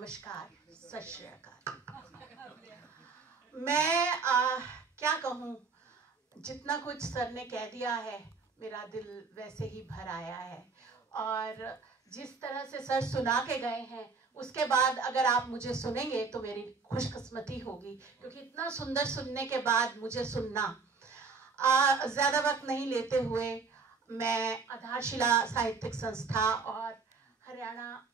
नमस्कार, सत श्री अकाल। मैं क्या कहूँ, जितना कुछ सर ने कह दिया है मेरा दिल वैसे ही भर आया है। और जिस तरह से सर सुना के गए हैं उसके बाद अगर आप मुझे सुनेंगे तो मेरी खुशकिस्मती होगी, क्योंकि इतना सुंदर सुनने के बाद मुझे सुनना। ज़्यादा वक्त नहीं लेते हुए मैं आधारशिला साहित्यिक संस्था और हरियाणा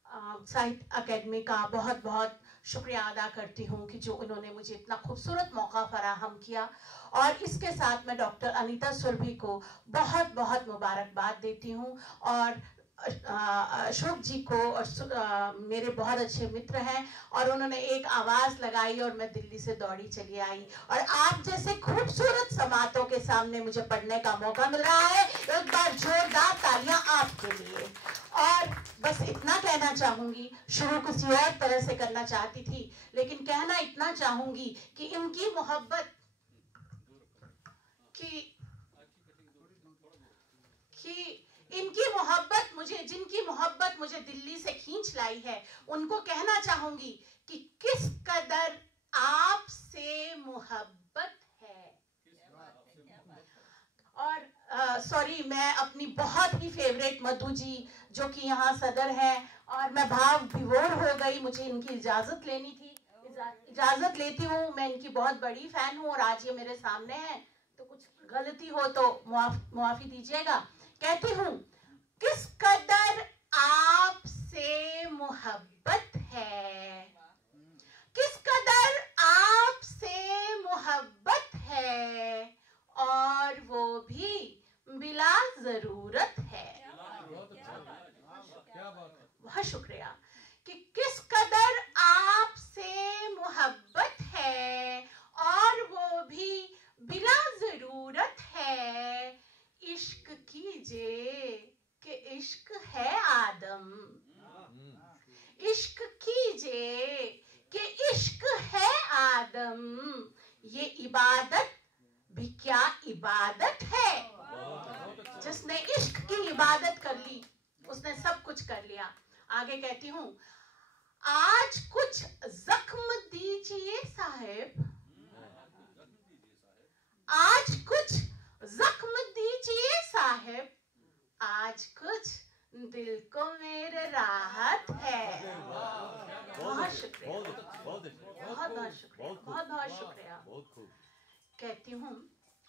साहित्य अकेडमी का बहुत बहुत शुक्रिया अदा करती हूँ कि जो उन्होंने मुझे इतना खूबसूरत मौका फराहम किया। और इसके साथ मैं डॉक्टर अनीता सुरभि को बहुत बहुत मुबारकबाद देती हूँ। और अशोक जी को, और मेरे बहुत अच्छे मित्र हैं, और उन्होंने एक आवाज़ लगाई और मैं दिल्ली से दौड़ी चली आई। और आप जैसे खूबसूरत समातों के सामने मुझे पढ़ने का मौका मिल रहा है। एक बार जोरदार तालियां आपके लिए। और बस इतना कहना चाहूंगी, शुरू किसी और तरह से करना चाहती थी, लेकिन कहना इतना चाहूंगी कि इनकी मोहब्बत जिनकी मोहब्बत मुझे दिल्ली से खींच लाई है, उनको कहना चाहूंगी कि किस कदर आपसे मोहब्बत है। और सॉरी, मैं अपनी बहुत ही फेवरेट मधु जी जो कि यहाँ सदर है, और मैं भाव विभोर हो गई, मुझे इनकी इजाजत लेनी थी। इजाजत लेती हूँ, मैं इनकी बहुत बड़ी फैन हूँ और आज ये मेरे सामने है, तो कुछ गलती हो तो मुआफी दीजिएगा। कहती हूँ, किस कदर आपसे मोहब्बत है, किस कदर आपसे मोहब्बत है, और वो भी बिला जरूरत है। बहुत शुक्रिया। कि किस कदर आपसे मोहब्बत है और वो भी बिला जरूरत है। इश्क कीजिए कि इश्क है आदम, इश्क कीजिए कि इश्क है आदम। ये इबादत भी क्या इबादत है। जिसने इश्क की इबादत कर ली उसने सब कुछ कर लिया। आगे कहती हूँ, आज कुछ जख्म दीजिए साहेब, आज कुछ जख्म दीजिए साहेब, आज कुछ दिल को मेरे राहत है। बहुत शुक्रिया, बहुत शुक्रिया, बहुत शुक्रिया। कहती हूँ,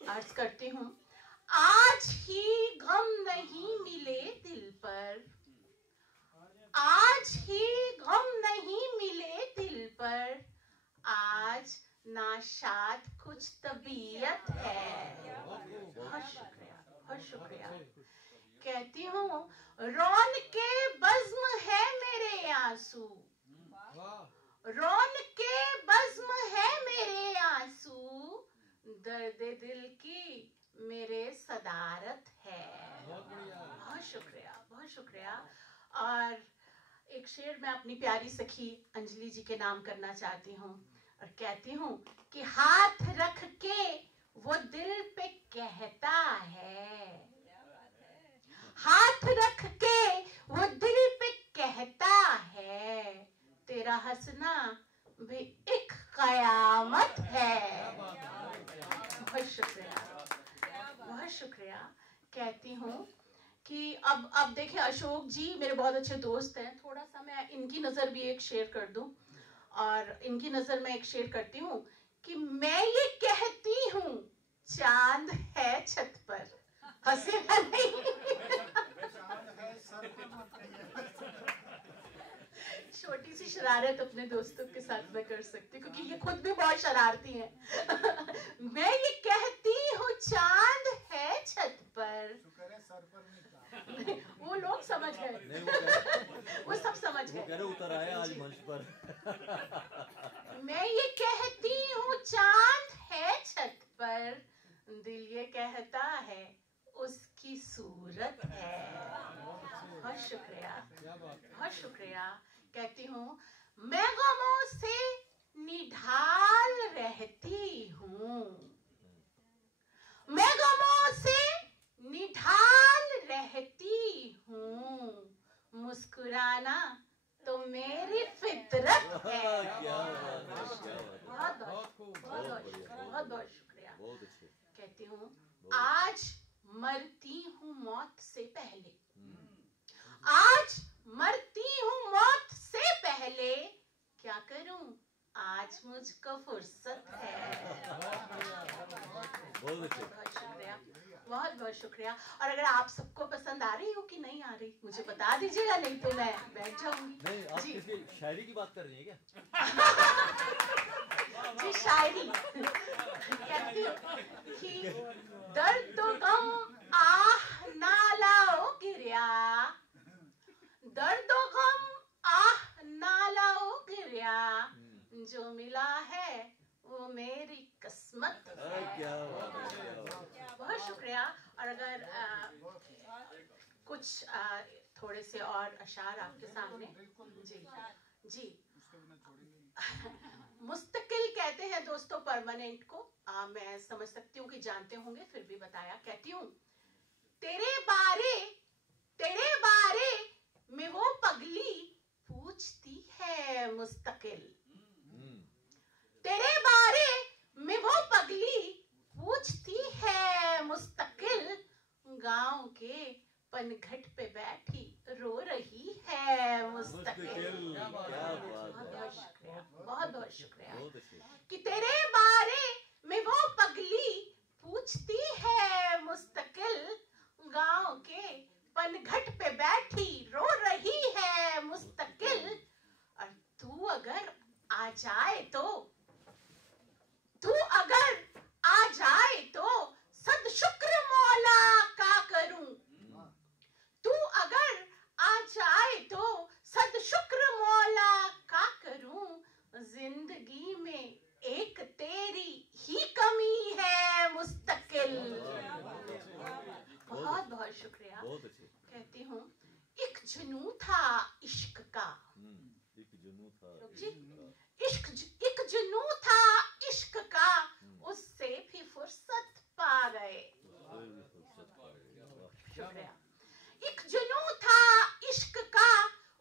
अर्ज करती हूँ, आज ही गम नहीं मिले दिल पर, आज ही गम नहीं मिले दिल पर, आज नाशाद कुछ तबीयत है। बहुत शुक्रिया, बहुत शुक्रिया। कहती हूँ, रौन के बज़्म है मेरे आंसू, रौन के बज़्म है मेरे आंसू, दर्द दिल की मेरे सदारत है। बहुत शुक्रिया, बहुत शुक्रिया। और एक शेर मैं अपनी प्यारी सखी अंजलि जी के नाम करना चाहती हूँ, और कहती हूँ कि हाथ रख के वो दिल पे कहता है, हाथ रख के वो दिल पे कहता है, तेरा हंसना भी एक कयामत है। बहुत शुक्रिया, बहुत शुक्रिया। कहती हूँ कि अब देखिए, अशोक जी मेरे बहुत अच्छे दोस्त हैं, थोड़ा सा मैं इनकी नज़र भी एक शेयर कर दूं। और इनकी नज़र में एक शेयर करती हूँ कि मैं ये कहती हूँ चांद है छत पर, हंसेगा नहीं। छोटी सी शरारत अपने दोस्तों के साथ मैं कर सकती हूँ, क्योंकि ये खुद भी बहुत शरारती हैं। मैं ये कहती हूँ चांद है छत पर, वो लोग समझ गए, वो सब समझ गए, उतर आए आज मंच पर। मैं ये कहती हूँ चांद है छत पर, दिल ये कहता है उसकी सूरत है। बहुत शुक्रिया, बहुत शुक्रिया। कहती हूँ, मैं गमों से निढाल रहती हूँ, मैं गमों से निढाल रहती हूँ, मुस्कुराना तो मेरी फितरत बहुत बहुत शुक्रिया। बहुत अच्छे। कहती हूँ आज मरती हूँ मौत से पहले, आज मरती हूँ मौत से पहले, क्या करूं आज मुझको फुर्सत है। बहुत अच्छे। बहुत शुक्रिया, बहुत बहुत शुक्रिया। और अगर आप सबको पसंद आ रही हो कि नहीं आ रही मुझे बता दीजिएगा, नहीं तो मैं बैठ जाऊंगी। नहीं, आप किसकी शायरी की बात कर रही हैं क्या? जी शायरी कहती हूँ कि दर्द तो गम आह नालाओ गिरिया, दर्द तो गम आह नालाओ गिरिया, जो मिला है वो मेरी किस्मत है। क्या बात है। बहुत शुक्रिया। और अगर कुछ थोड़े से और अशार आपके सामने। जी जी मुस्तकिल कहते हैं दोस्तों परमानेंट को। मैं समझ सकती हूँ कि जानते होंगे, फिर भी बताया। कहती हूँ तेरे बारे में वो पगली पूछती है मुस्तकिल, तेरे बारे में वो पगली पूछती है मुस्तकिल, गांव के पनघट पे बैठी रो रही है मुस्तकिल। बहुत शुक्रिया, बहुत बहुत शुक्रिया कि तेरे बारे में वो पगली पूछती है मुस्तकिल, गांव के पनघट पे बैठी रो रही है मुस्तकिल। और तू अगर आ जाए तो, तू अगर आ जाए तो सद शुक्र मौला का करूं, तू अगर आ जाए तो सद शुक्र मौला का करूं, जिंदगी में एक तेरी ही कमी है मुस्तकिल। बहुत बहुत शुक्रिया। कहती हूँ एक जुनून था इश्क का, एक जुनून था एक जुनून था इश्क का, उससे भी फुर्सत पा गए। शुक्रिया। एक जुनून था इश्क का,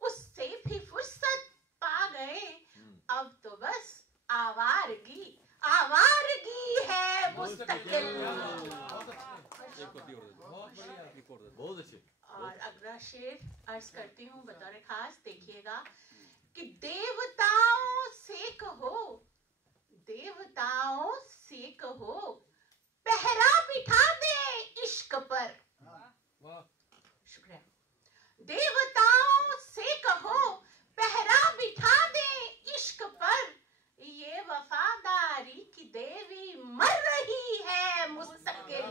उससे भी फुर्सत पा गए, अब तो बस आवारगी है मुस्तकिल। बहुत अच्छे। और अगला शेर अर्ज करती हूँ बतौर खास, देखिएगा कि देवताओं से कहो, देवताओं से कहो, पहरा बिठा दे इश्क पर। शुक्रिया। देवताओं से कहो पहरा बिठा दे इश्क पर, ये वफादारी की देवी मर रही है मुस्तकिल।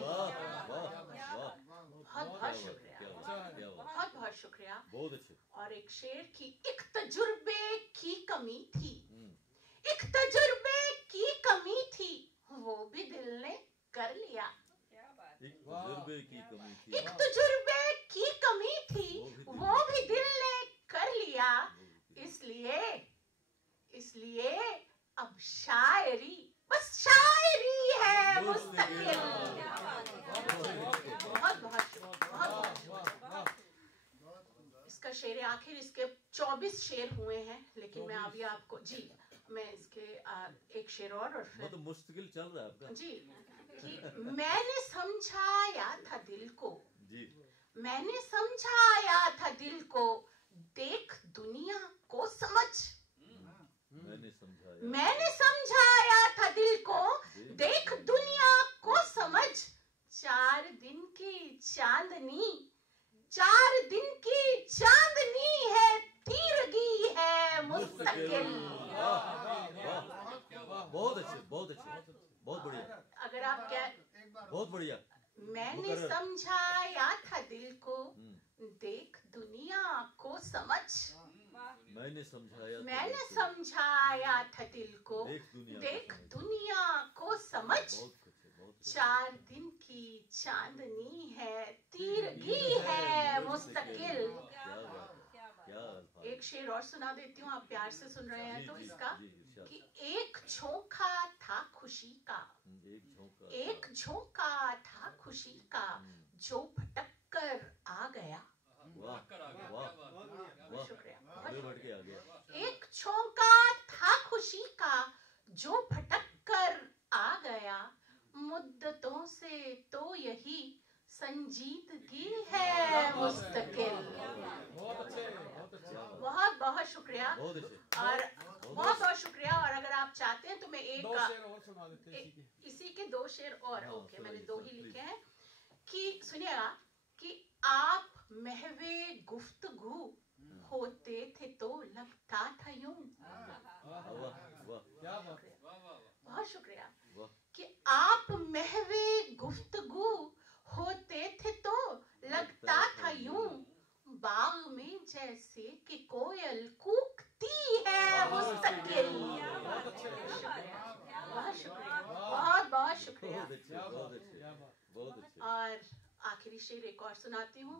बहुत बहुत शुक्रिया, बहुत बहुत शुक्रिया। बहुत अच्छे। और एक शेर की एक तजुर्बे की कमी थी, एक तजुर्बे की कमी थी, वो भी दिल ने कर लिया। एक तजुर्बे की कमी थी, एक तजुर्बे की कमी थी, वो भी दिल ने कर लिया। इसलिए अब शायरी बस शायरी है मुस्तकिल। बहुत बहुत इसका शेर आखिर, इसके 24 शेर हुए हैं, लेकिन मैं अभी आपको जी मैं इसके एक शेर और फिर मतलब मुश्किल चल रहा है आपका जी कि मैंने समझाया था दिल को जी, मैंने समझाया था दिल को, देख दुनिया को समझ। मैंने समझाया था दिल को, देख दुनिया को समझ। 4 दिन की चांदनी, 4 दिन की चांदनी है, तीरगी है मुस्तकिल। बहुत अच्छे, बहुत अच्छे, बहुत बढ़िया। अगर आप क्या, बहुत बढ़िया। मैंने समझाया था दिल को, देख दुनिया को समझ। मैंने समझाया था दिल को, देख दुनिया को समझ। 4 दिन की चांदनी है, तीरगी है मुस्तकिल। एक शेर और सुना देती हूँ, आप प्यार से सुन रहे हैं तो इसका, कि एक झोंका था खुशी का, एक झोंका था खुशी का, जो भटक कर आ गया। शुक्रिया। एक झोंका था खुशी का, जो भटक कर आ गया, संजीदगी है मुस्तकिल। बहुत बहुत शुक्रिया बहुत अच्छे। और बहुत बहुत शुक्रिया। और अगर आप चाहते हैं तो मैं एक इसी के 2 शेर और ओके मैंने 2 ही लिखे हैं कि सुनिएगा कि आप महवे गुफ्तगू होते थे तो लगता था यूं। बहुत शुक्रिया कि आप महवे गुफ्तगू होते थे तो लगता था यूं, बाग में जैसे कि कोयल कूकती है मुस्तकिल। बहुत शुक्रिया, बहुत बहुत शुक्रिया। और आखिरी शेर एक और सुनाती हूँ,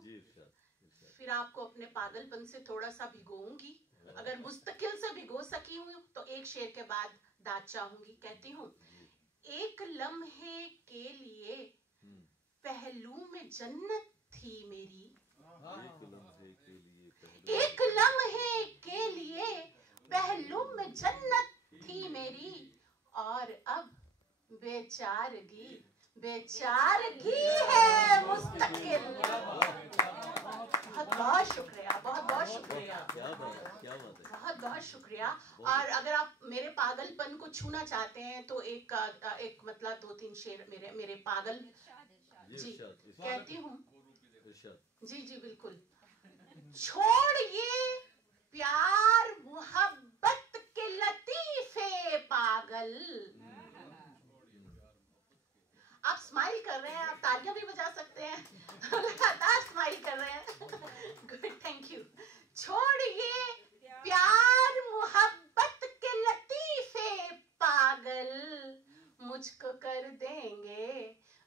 फिर आपको अपने पागलपन से थोड़ा सा भिगोऊंगी। अगर मुस्तकिल से भिगो सकी हूँ तो एक शेर के बाद दाद चाहूंगी। कहती हूँ, एक लम्हे के लिए पहलू में जन्नत थी मेरी, एक लम्हे के लिए पहलू में जन्नत थी मेरी, और अब बेचारगी बेचारगी है मुस्तकिल। बहुत बहुत शुक्रिया, बहुत बहुत शुक्रिया, बहुत बहुत शुक्रिया। और अगर आप मेरे पागलपन को छूना चाहते हैं तो एक मतलब 2-3 शेर मेरे पागल जी कहती हूँ। जी जी बिल्कुल। छोड़िए प्यार मोहब्बत के लतीफे पागल। आप स्माइल कर रहे हैं, आप तालियां भी बजा सकते हैं, लगातार स्माइल कर रहे हैं। Good, thank you. छोड़िए प्यार मोहब्बत के लतीफे पागल, मुझको कर देंगे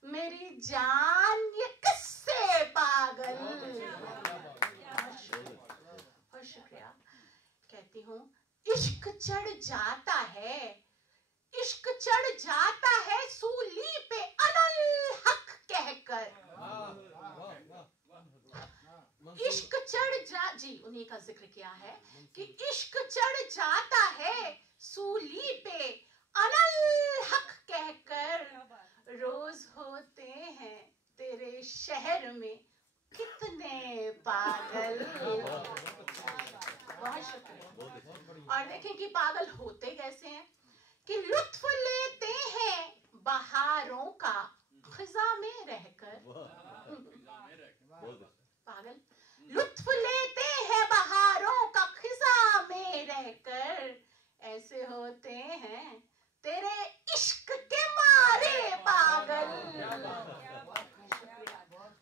मेरी जान ये किस्से पागल। बहुत शुक्रिया। कहती हूँ, इश्क चढ़ जाता है, इश्क चढ़ जाता है सूली पे अनल हक कहकर। इश्क चढ़ जी उन्हीं का जिक्र किया है कि इश्क चढ़ जाता है सूली पे अनल हक कहकर। रोज होते हैं तेरे शहर में कितने पागल। बहुत शुक्रिया। और देखें कि पागल होते कैसे हैं, कि लुत्फ लेते हैं बहारों का खिजा में रहकर। पागल लुत्फ लेते हैं बहारों का खिजा में रहकर, ऐसे होते हैं तेरे इश्क के मारे पागल।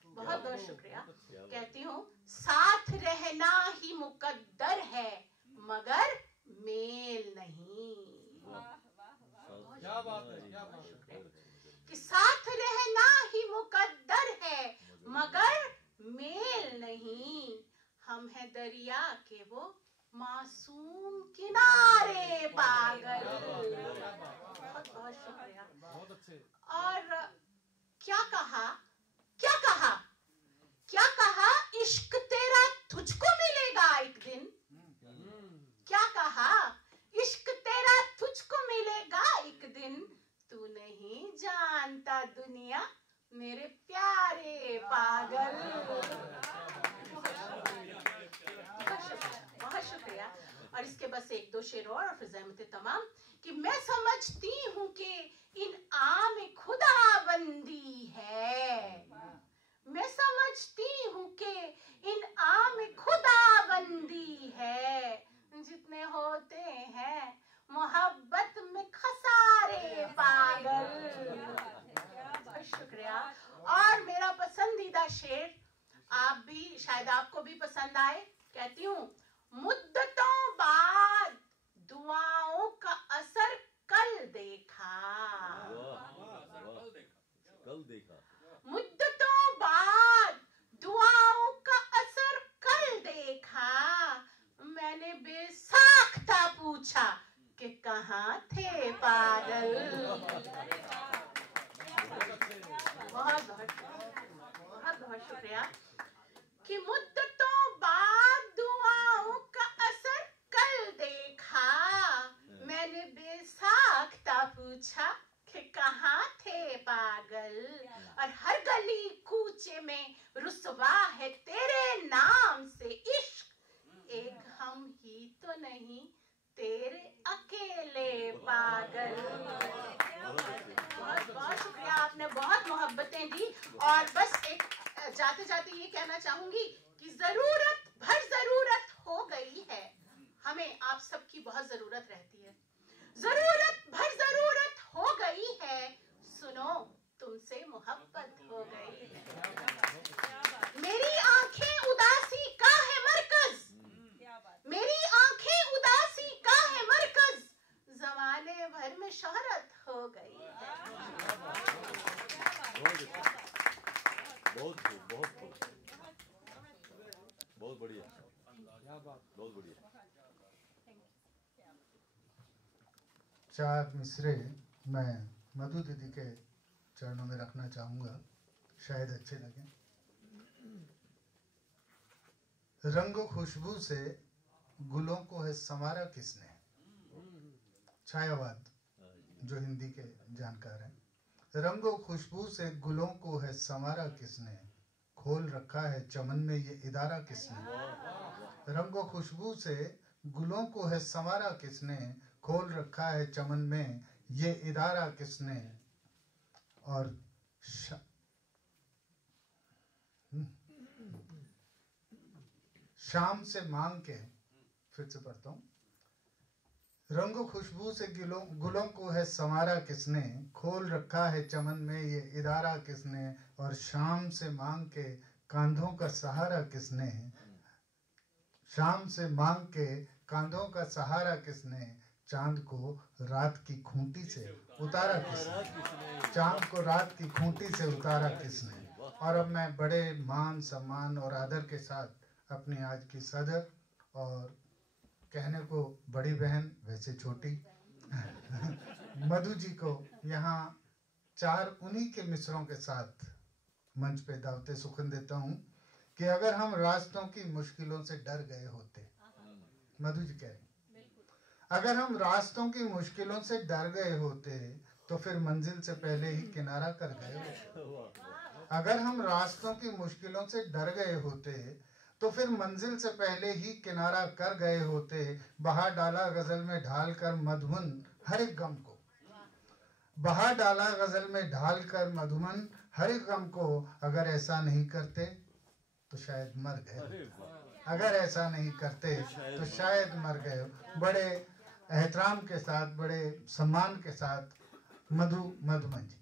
बहुत बहुत शुक्रिया। कहती हूँ, साथ रहना ही मुकद्दर है मगर मेल नहीं। क्या बात है, क्या बात है। कि साथ रहना ही मुकद्दर है मगर मेल नहीं। हम हैं दरिया के वो मासूम किनारे पागल। बहुत बहुत शुक्रिया। बहुत अच्छे। और क्या कहा, क्या कहा, क्या कहा, इश्क तेरा तुझको मिलेगा एक दिन। क्या कहा, इश्क तेरा तुझको मिलेगा एक दिन। तू नहीं जानता दुनिया मेरे प्यारे पागल। बहुत शुक्रिया। और इसके बस 1-2 शेर और फिर ज़हमत तमाम। कि मैं समझती हूँ कि इन आम खुदाबंदी है, मैं समझती हूँ कि इन आम खुदाबंदी है। जितने होते हैं मोहब्बत में खसारे पागल। बहुत शुक्रिया। और मेरा पसंदीदा शेर, आप भी शायद आपको भी पसंद आए। कहती हूँ, मुद्दतों बाद दुआओं का असर कल देखा। कल देखा। मुद्दतों बाद दुआओं का असर कल देखा। मैंने बेसाख्ता पूछा कि कहाँ थे पागल। बहुत बहुत बहुत बहुत शुक्रिया। कि मुद्दतों बाद दुआओं का असर कल देखा। मैंने बेसाख्ता पूछा कि कहाँ थे पागल। और हर गली कूचे में पागल। बहुत बहुत शुक्रिया, आपने बहुत मोहब्बतें दी। और बस एक जाते जाते ये कहना चाहूंगी कि जरूरत भर जरूरत हो गई है, हमें आप सबकी बहुत जरूरत रहती है। जरूरत भर जरूरत हो गई है, सुनो तुमसे मोहब्बत हो गई है। मेरी आंखें उदासी का है मरकज, मेरी आंखें उदासी का है मरकज, जमाने भर में शोहरत हो गई है। बहुत बहुत बहुत बढ़िया, बहुत बढ़िया। चार मिसरे मैं मधु दीदी के चरणों में रखना चाहूंगा, शायद अच्छे लगे। रंगो खुशबू से गुलों को है संवारा किसने, छायावाद जो हिंदी के जानकार हैं। रंगो खुशबू से गुलों को है संवारा किसने, खोल रखा है चमन में ये इदारा किसने। रंगो खुशबू से गुलों को है संवारा किसने, खोल रखा है चमन में ये इदारा किसने। और शाम से मांग के, फिर से पढ़ता हूँ। रंगो खुशबू से गुलों को है संवारा किसने, खोल रखा है चमन में ये इदारा किसने। और शाम से मांग के कांधों का सहारा किसने, शाम से मांग के कांधों का सहारा किसने। चांद को रात की खूंटी से उतारा किसने, चांद को रात की खूंटी से उतारा किसने। और अब मैं बड़े मान सम्मान और आदर के साथ अपनी आज की सदर और कहने को बड़ी बहन वैसे छोटी मधु जी को यहाँ चार उन्हीं के मिसरों के साथ मंच पे दावते सुखन देता हूँ कि अगर हम रास्तों की मुश्किलों से डर गए होते, मधु जी कह रही, अगर हम रास्तों की मुश्किलों से डर गए होते तो फिर मंजिल से पहले ही किनारा कर गए होते। अगर हम रास्तों की मुश्किलों से डर गए होते तो फिर मंजिल से पहले ही किनारा कर गए होते। बहा डाला गजल में ढाल कर मधुमन हर एक गम को, बहा डाला गजल में ढाल कर मधुमन हर एक गम को। अगर ऐसा नहीं करते तो शायद मर गए, अगर ऐसा नहीं करते तो शायद मर गए। बड़े एहतराम के साथ, बड़े सम्मान के साथ मधुमन जी।